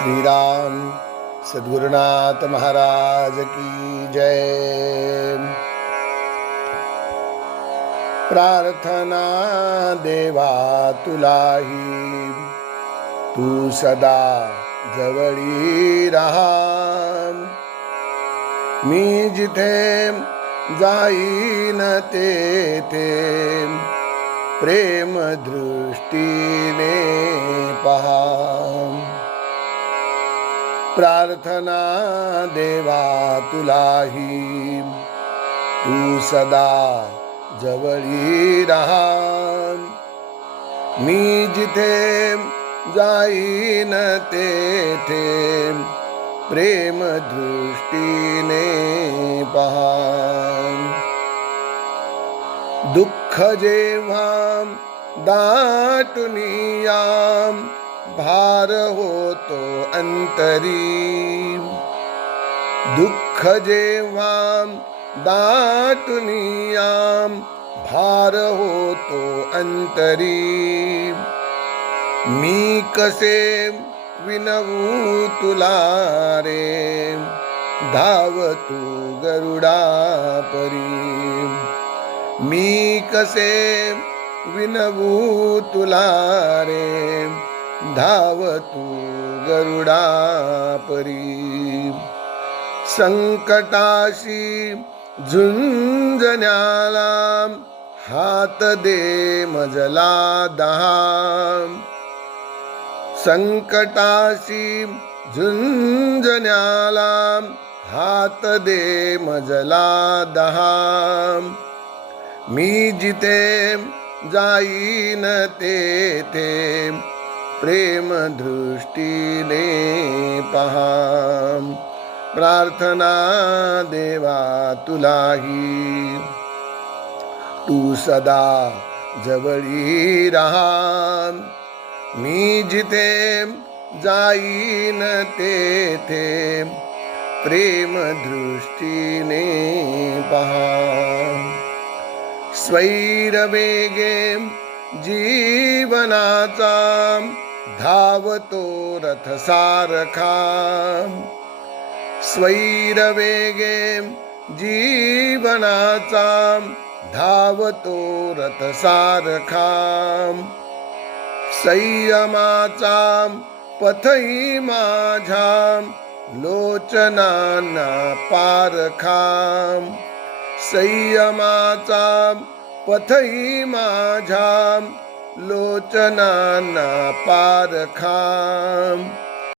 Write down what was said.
श्रीराम सद्गुरुनाथ महाराज की जय। प्रार्थना देवा तुलाही, तू सदा जवळी रहा। मी जिथे जाईन तेथे प्रेम दृष्टीने पहा। प्रार्थना देवा तुलाही, तू सदा जवळी रहा। मी जिथे जाईन तेथे प्रेम दृष्टीने पहा। दुःख जेव्हा दाटून याम, भार होतो अंतरी। दुःख जेव्हा दाटून याम, भार होतो अंतरी। मी कसे विनवू तुला रे, धाव तू गरुडा परी। मी कसे विनवू तुला रे, धाव तू गरुडा परी। संकटाशी झुंजण्याला हात दे मजला दहा। संकटाशी झुंजण्याला हात दे मजला दहा। मी जिथे जाईन तेथे प्रेम दृष्टीने पहा। प्रार्थना देवा तुलाही, तू सदा जवळी रहा। मी जिथे जाईन तेथे प्रेम दृष्टीने पहा। स्वैरवेगे जीवनाचा धावतो रथ सारखा। स्वैरवेगे जीवनाचा धावतो रथ सारखा। संयमाचा पथही माझ्या लोचनांना पारखा। संयमाचा पथही माझ्या लोचनांना पारखा।